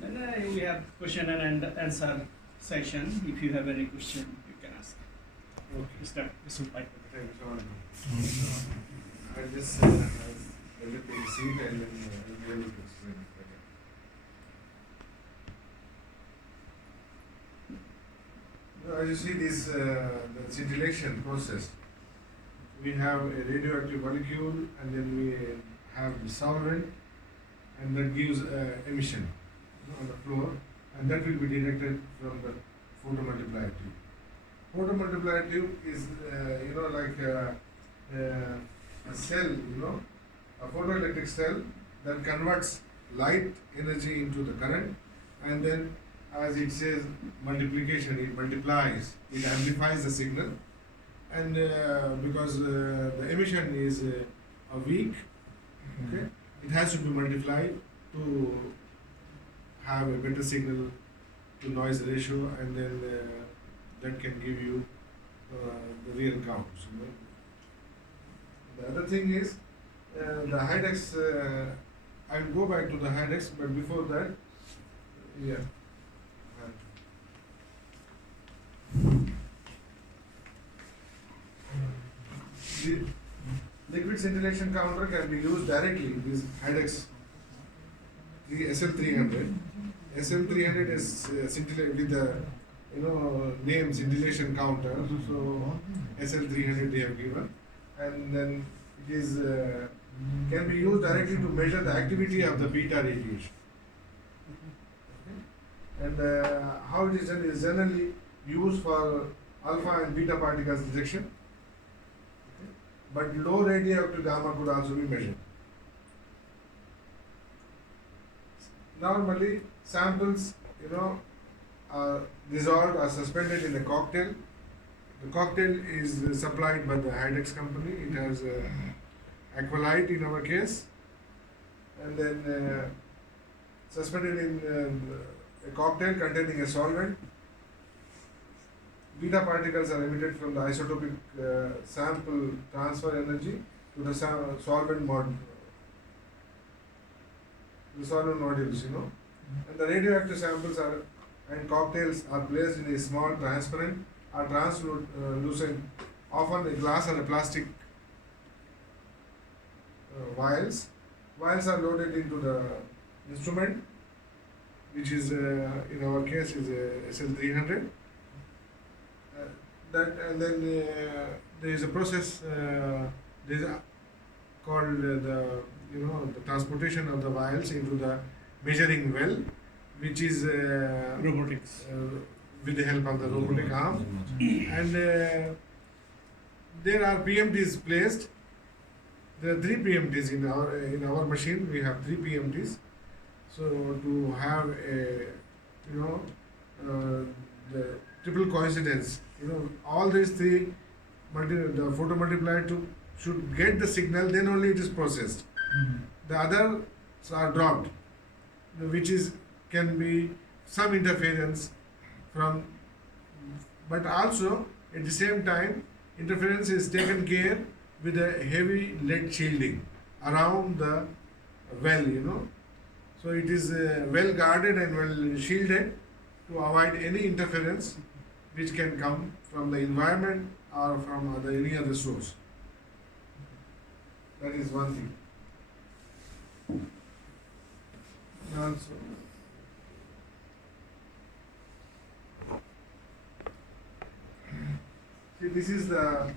Then we have question and answer session. If you have any question, you can ask. Okay. Mr. Visupai. Thank you so much. I just let it take a seat and then I'll be able to explain it better. Now, as you see this the scintillation process, we have a radioactive molecule and then we have the solvent and that gives emission on the floor and that will be detected from the photomultiplier tube. Photomultiplier tube is like a cell, a photoelectric cell that converts light energy into the current, and then as it says multiplication, it multiplies, it amplifies the signal, and because the emission is weak, okay, it has to be multiplied to have a better signal to noise ratio, and then that can give you the real counts. The other thing is the Hydex. I will go back to the Hydex, but before that, yeah. The liquid scintillation counter can be used directly. This Hydex, the SL300. SL300 is scintillation with the name scintillation counter. So SL300 they have given, and then it is can be used directly to measure the activity of the beta radiation. Okay? And how it is generally used for alpha and beta particles detection. Okay? But low radioactive gamma could also be measured. Normally, samples, are dissolved or suspended in a cocktail. The cocktail is supplied by the Hydex company. It has Aqualite in our case, and then suspended in a cocktail containing a solvent. Beta particles are emitted from the isotopic sample transfer energy to the solvent modules, and the radioactive samples and cocktails are placed in a small transparent or translucent, often a glass or a plastic vials. Vials are loaded into the instrument, which is in our case is a SL300. And then there is a process called the transportation of the vials into the measuring well, which is Robotics. with the help of the robotic arm, and there are PMTs placed. There are 3 PMTs in our machine. We have 3 PMTs. So to have a the triple coincidence, all these 3 the photomultiplier should get the signal. Then only it is processed. The others are dropped, which can be some interference from, but also at the same time interference is taken care with a heavy lead shielding around the well, so it is well guarded and well shielded to avoid any interference which can come from the environment or from any other source. That is one thing. Also, see, this is the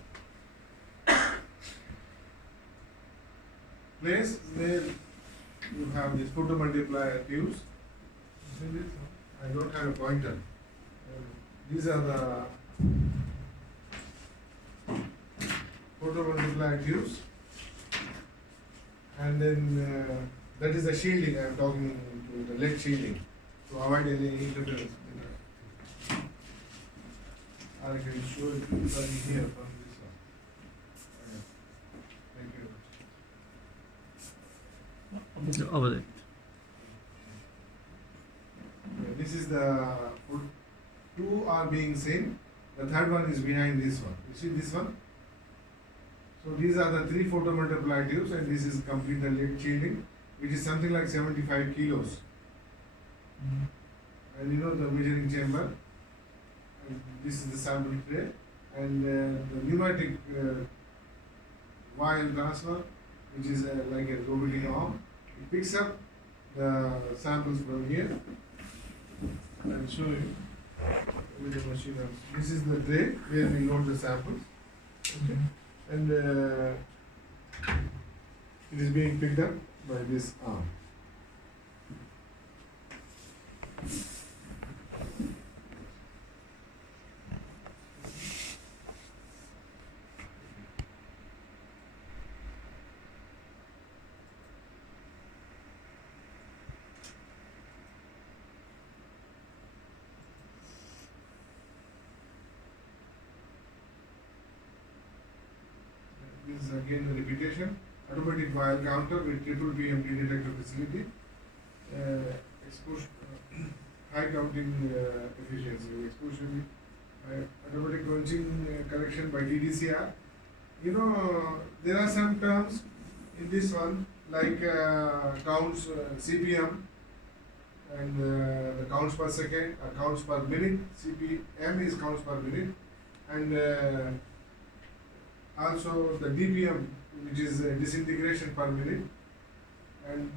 place where you have these photomultiplier tubes. See this? I don't have a pointer. These are the photomultiplier tubes, and then that is the shielding. I am talking to the lead shielding to avoid any interference. I can show it from here from this one. Thank you. Over it. This is the 2 are being seen. The third one is behind this one. You see this one? So these are the 3 photomultiplier tubes, and this is complete the lead shielding. which is something like 75 kilos. And the measuring chamber, and this is the sample tray, and the pneumatic vial transfer, which is like a robotic arm. It picks up the samples from here and show you with the machine. This is the tray where we load the samples. Okay. And it is being picked up by this arm. This is again the repetition. Automatic vial counter with triple PMT detector facility. High counting efficiency. Exposure automatic counting correction by DDCR. There are some terms in this one like counts CPM and the counts per second, counts per minute. CPM is counts per minute, and also the DPM, which is disintegration per minute, and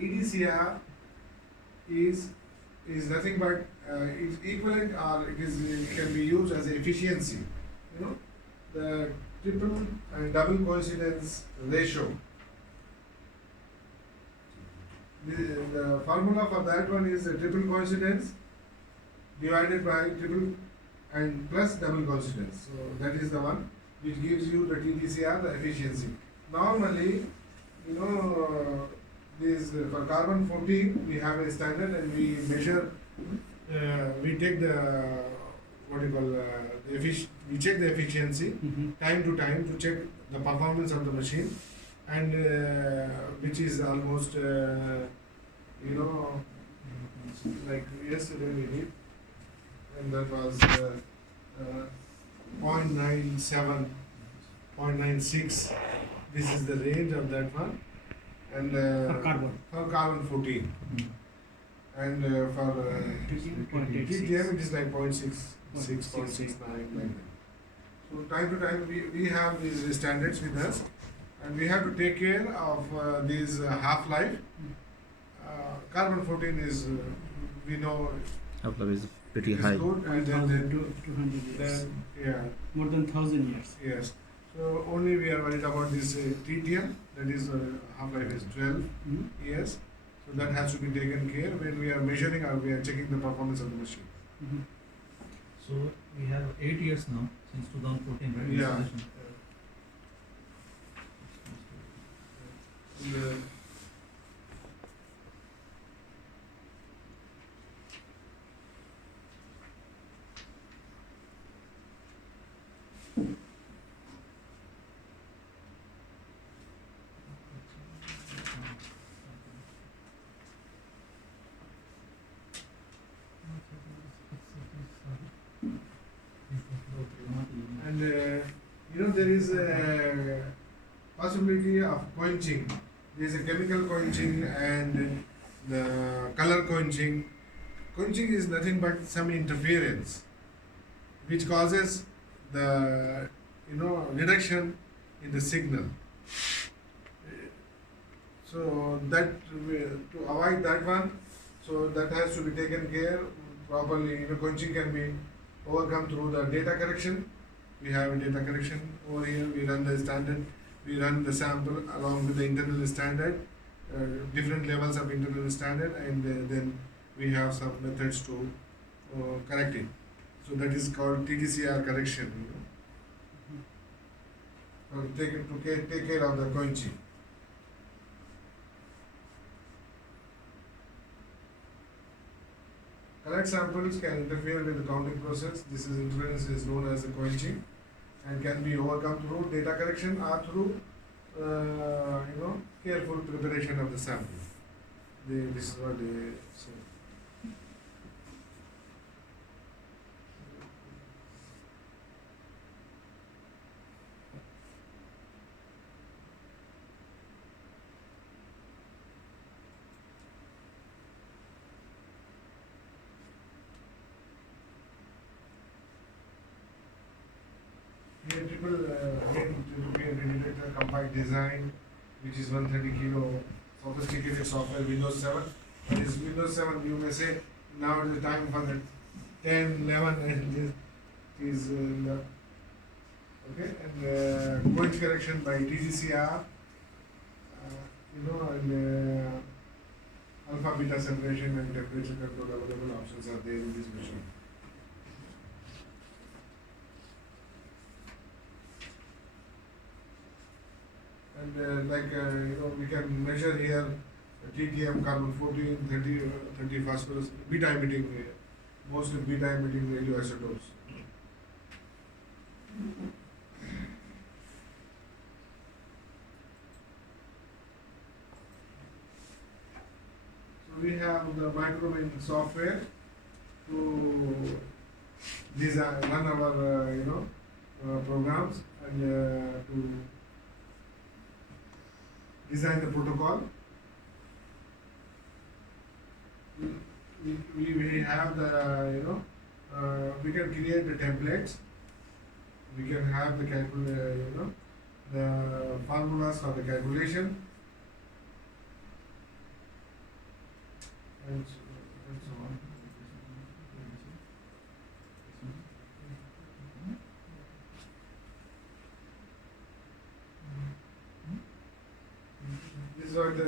EDCR is nothing but is equivalent, or it can be used as efficiency. The triple and double coincidence ratio. The formula for that one is the triple coincidence divided by triple and plus double coincidence. So that is the one which gives you the TTCR, the efficiency. Normally, this for carbon 14 we have a standard, and we measure. We take the we check the efficiency time to time to check the performance of the machine, and which is almost like yesterday we did, and that was 0.97, 0.96. This is the range of that one, and for carbon 14, and for TTM it is like 0.66, 0.69, like that. So time to time we have these standards with us, and we have to take care of these half-life. Carbon 14 is, we know, half-life is pretty high. Good, and 200 years. More than 1,000 years. Yes. So only we are worried about this TTM, that is half-life is 12 years. So that has to be taken care when we are measuring or we are checking the performance of the machine. So we have 8 years now since 2014, right? Yeah. And there is a possibility of quenching. There is a chemical quenching and the color quenching. Quenching is nothing but some interference which causes the reduction in the signal. So that to avoid that one, so that has to be taken care properly. Quenching can be overcome through the data correction. We have a data correction over here. We run the standard. We run the sample along with the internal standard, different levels of internal standard, and then we have some methods to correct it. So that is called TTCR correction. Take care of the quenching. Correct samples can interfere with the counting process. This interference is known as the quenching, and can be overcome through data correction or through careful preparation of the sample. This is what they say. simple again to be a detector compact design, which is 130 kilo sophisticated software Windows 7. And this Windows 7, you may say now is the time for the 10, 11, and this is okay. And point correction by TGCR, and alpha beta separation and temperature control available options are there in this machine. And we can measure here TTM, carbon 14, 30 phosphorus, beta emitting, mostly beta emitting radioisotopes. So we have the micromin software to design, run our programs and to design the protocol. We have the, we can create the templates. We can have the the formulas for the calculation. And so on. This is what the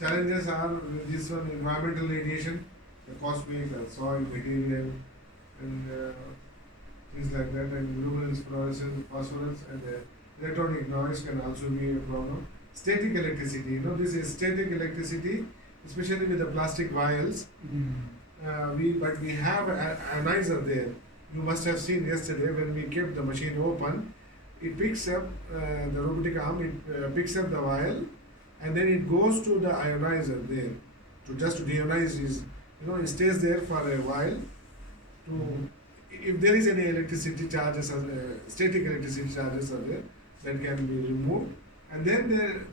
challenges are. This one, environmental radiation, the cosmic, soil, material, and things like that, and luminance, fluorescence, phosphorus, and electronic noise can also be a problem. Static electricity, this is static electricity, especially with the plastic vials. But we have an ionizer there. You must have seen yesterday when we kept the machine open. It picks up the robotic arm. It picks up the vial, and then it goes to the ionizer there. To deionize is, it stays there for a while. If there is any electricity charges, static electricity charges are there, that can be removed. And then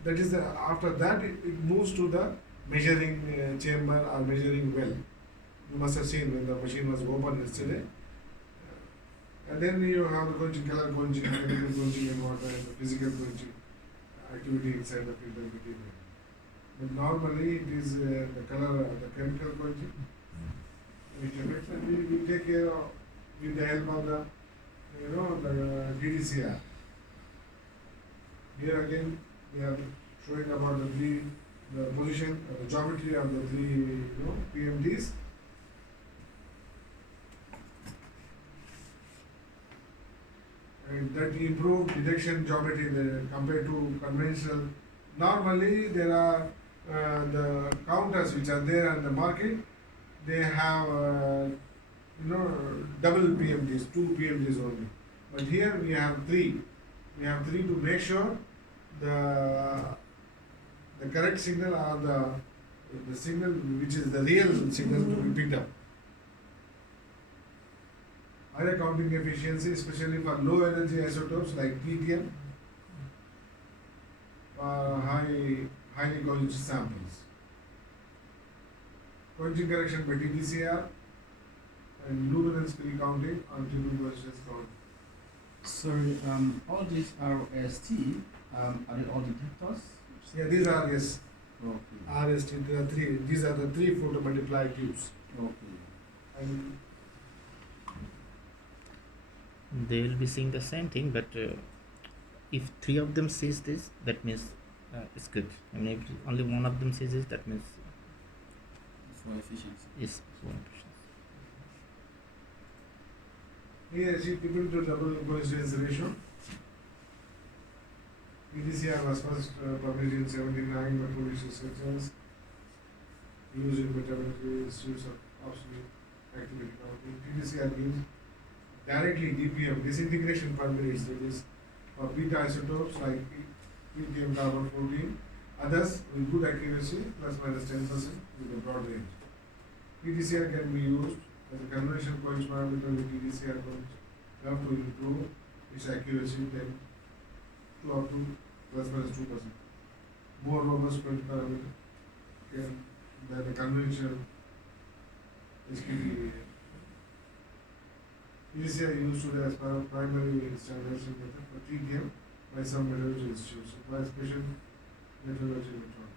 after that it moves to the measuring chamber or measuring well. You must have seen when the machine was open yesterday. And then you have the quenching, color quenching, chemical quenching, and water, and the physical quenching activity inside the filter material. But normally it is the color, the chemical quenching, which affects, and we take care of with the help of the the DDCR. Here again we are showing about the position, the geometry of the three PMDs. And that improved detection geometry compared to conventional. Normally there are the counters which are there on the market. They have double PMDs, 2 PMDs only. But here we have 3. We have 3 to make sure the correct signal or the signal which is the real signal to be picked up. Higher counting efficiency, especially for low energy isotopes like tritium, highly quenched samples. Quenching correction by TTCR and luminance pre-counting on triple quenches count. Sorry, all these RST, are they all detectors? Yeah, these are yes. Okay. RST. These are the 3 photomultiplier tubes. Okay. And They will be seeing the same thing, but if 3 of them sees this, that means it's good. I mean, if only one of them sees this, that means For efficiency. it's one. here is equal to double coincidence ratio. PDCR was first published in 79 by Polish researchers. Used in metabolically use of obsolete activity counting. PDCR gives directly DPM, disintegration per minute, that is for beta isotopes like tritium carbon 14, others with good accuracy plus minus 10% with a broad range. PDCR can be used as a conventional quench parameter with PDCR quench. We have to improve its accuracy then to up to plus minus 2%. More robust quench parameter than the conventional HPD. TDCR used today as part of primary standardization method for TDM by some metallurgy institutes, by special metallurgy electronics.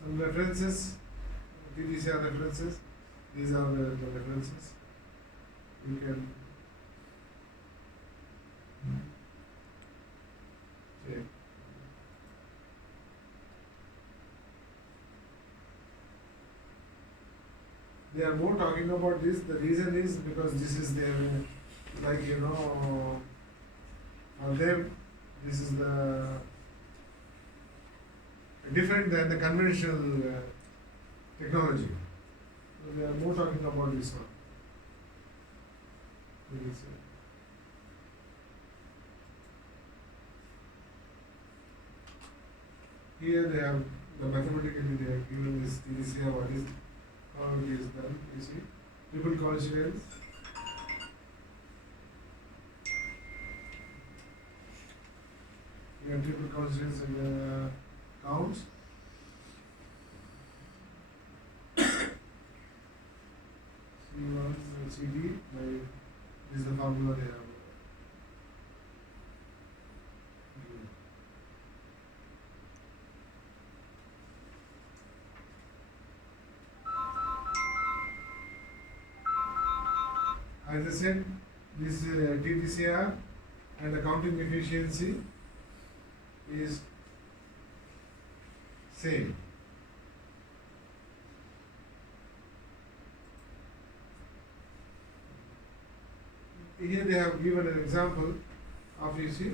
Some references, TDCR references, these are the references. You can check. They are more talking about this. The reason is because this is their, like, you know, for them, this is the different than the conventional technology. So they are more talking about this one. Here they have the mathematically they have given this TDCR what is how it is done. You see, triple coincidence. You have triple coincidence in the counts. C1 and CD. This is the formula they have. As I said, this TDCR and the counting efficiency is same. Here they have given an example of, you see,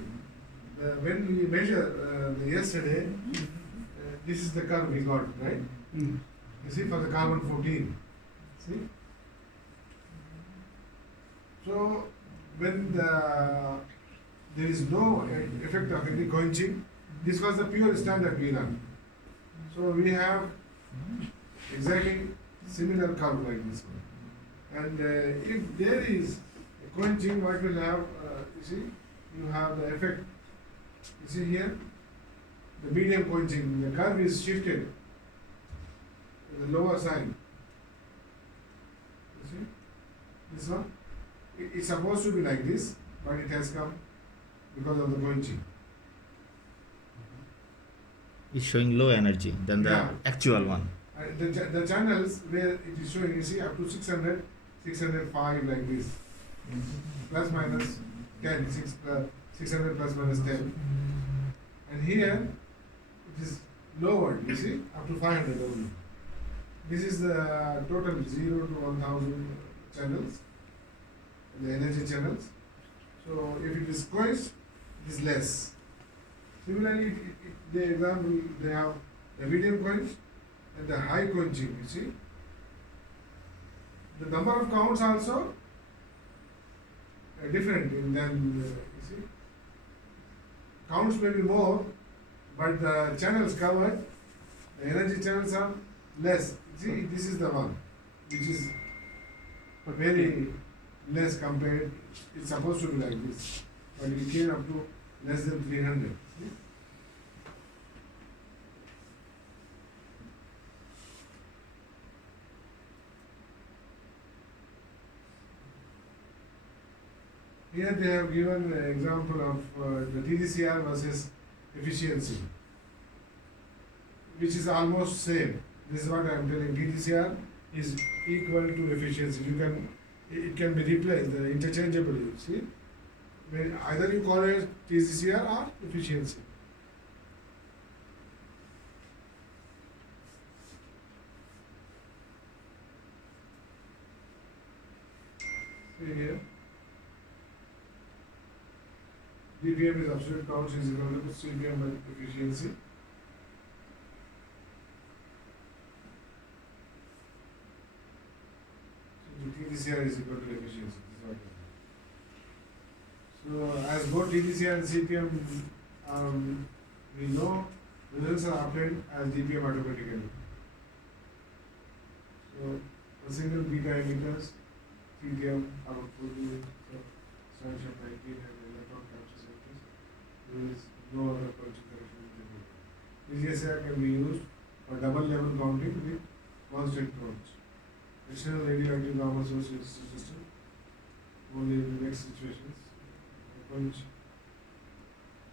when we measure the yesterday, this is the curve we got, right? Mm. You see, for the carbon 14. See? So, when there is no effect of any quenching, this was the pure standard we run. So, we have exactly similar curve like this one. And if there is a quenching, what will have, you see, you have the effect. You see here, the medium quenching, the curve is shifted to the lower side. You see, this one. It's supposed to be like this, but it has come because of the quenching. It's showing low energy than the Yeah. actual one. And the channels where it is showing, you see, up to 600, 605 like this, plus minus 10, 600 plus minus 10. And here, it is lowered, you see, up to 500 only. This is the total 0 to 1000 channels, the energy channels. So if it is quenched, it is less. Similarly, the example, they have the medium quench and the high quenching, you see. The number of counts also are different than, you see. Counts may be more, but the channels covered, the energy channels are less. See, this is the one, which is very less compared, it's supposed to be like this, but it came up to less than 300. See? Here they have given an example of the TDCR versus efficiency, which is almost same. This is what I am telling. TDCR is equal to efficiency. It can be replaced interchangeably. See, when either you call it TDCR or efficiency. See here. DPM is absolute counts is equal to CPM by efficiency. So TDCR is equal to efficiency. So as both TDCR and CPM, we know results are obtained as DPM automatically. So a single beta emitters, TDM output. Stands of 19 and electron capture centers. There is no other quenching correction method. PGSR can be used for double level counting with constant counts. External radioactive gamma source is system only in the next situations. Quench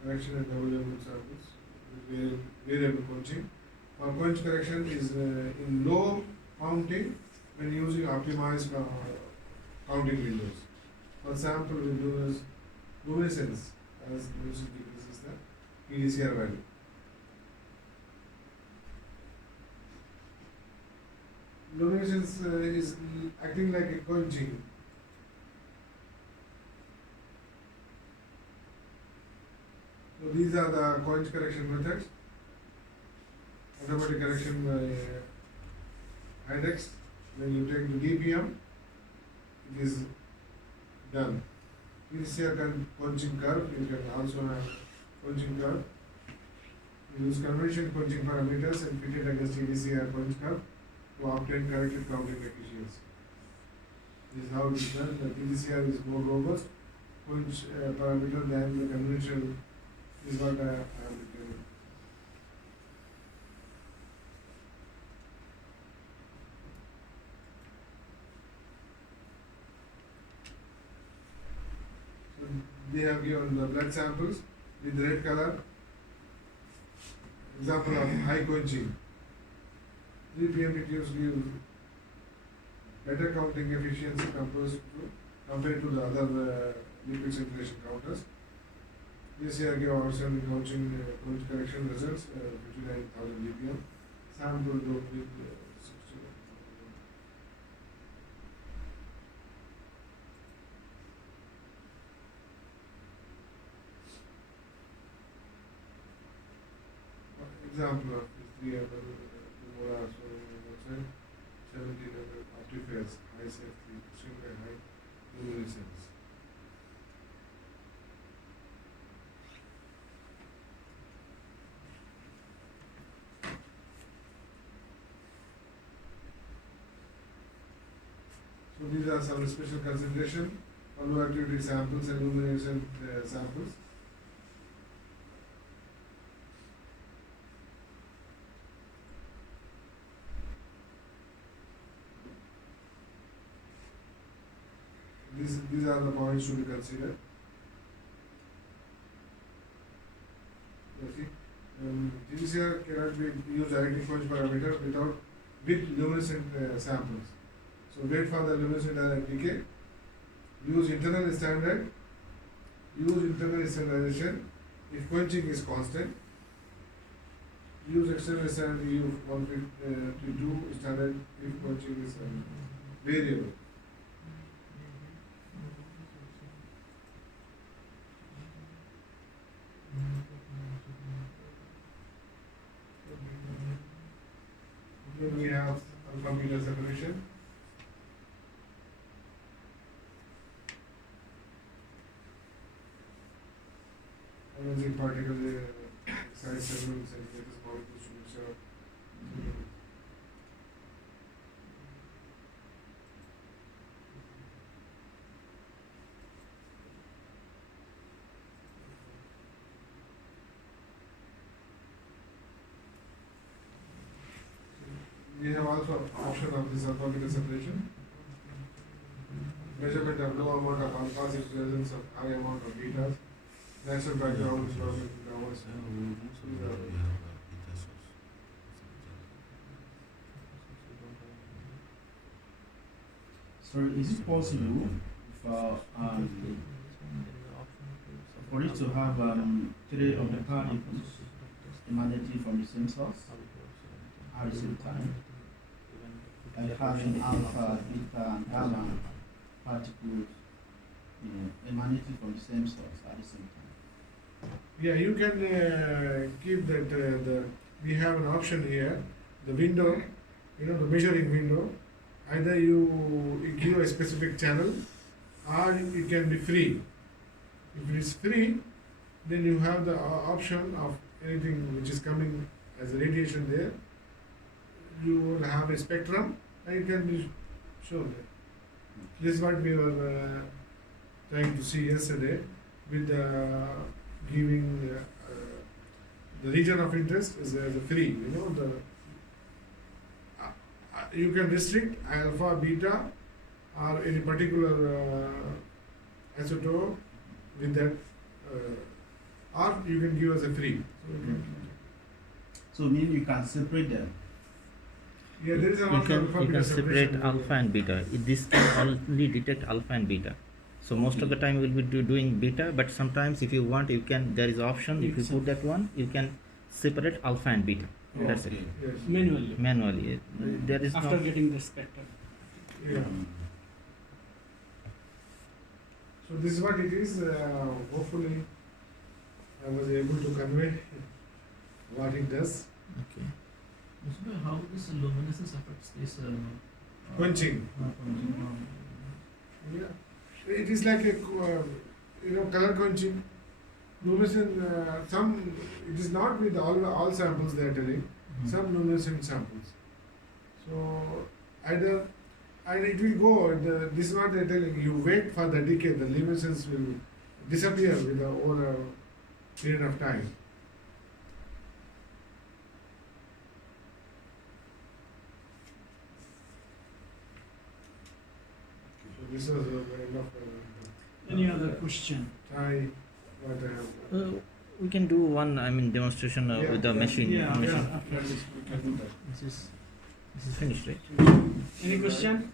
correction at double level samples with variable quenching. For quench correction is in low counting when using optimized counting windows. For sample with luminescence as luminescence decreases the PDCR value. Luminescence is acting like a quenching. So these are the quench correction methods. Automatic correction by index. When you take the DPM, it is done. PCR quenching curve, you can also have quenching curve. You use convention quenching parameters and fit it against TDCR quench curve to obtain corrected counting efficiency. This is how it is done. The TDCR is more robust quench parameter than the conventional is what I have written. So they have given the blood samples with red color. Example of high quenching. 3 PM gives better counting efficiency compared to the other liquid circulation counters. This year give outstanding quench correction results 59,000 DPM. Sample with 60. Example of this 3 molar, so 1700 optifers, high safety, extremely high luminescence. So these are some special consideration for low activity samples and luminescent samples. These are the points to be considered. You see, GCR cannot be used directly quench parameter with luminescent samples. So wait for the luminescent ion decay. Use internal standard. Use internal standardization if quenching is constant. Use external standard U152 standard if quenching is variable. Then we have alpha beta separation. Energy particle size several centimeters molecules to mix up. We have also option of this alpha beta separation. Measurement of low amount of alphas in presence of high amount of betas. Natural background is not Sorry, is it possible for it to have 3 of the power inputs emanating from the same source at the same time? Like having alpha, beta, and gamma particles, emanating from the same source at the same time. Yeah, you can keep that. We have an option here. The window, the measuring window. Either you give a specific channel, or it can be free. If it is free, then you have the option of anything which is coming as a radiation there. You will have a spectrum, and it can be shown there. This is what we were trying to see yesterday with giving the region of interest is the free. You know you can restrict alpha, beta, or any particular isotope with that, or you can give as a free. So you can, So mean you can separate them. yeah, there is an You alpha, can alpha, you beta can separate separation. alpha and beta. This can only detect alpha and beta. So most of the time we'll be doing beta, but sometimes if you want, you can. There is option. If you put that one, you can separate alpha and beta. That's it. Yes. Manually, Manually. There is after no. getting the spectrum. Yeah. So this is what it is. Hopefully, I was able to convey what it does. Okay. So how this luminescence affects this Quenching. quenching? Yeah. It is like a color quenching. Luminescent. It is not with all samples they are telling. Some luminescent samples. So either. And it will go, this is what they are telling you, wait for the decay, the luminescence will disappear over a period of time. So this was the end of Any other question? Thai, what I have. We can do one. Demonstration Yeah, with the yeah, machine. Yeah, machine. after this we can do that. This is finished, right? Any question?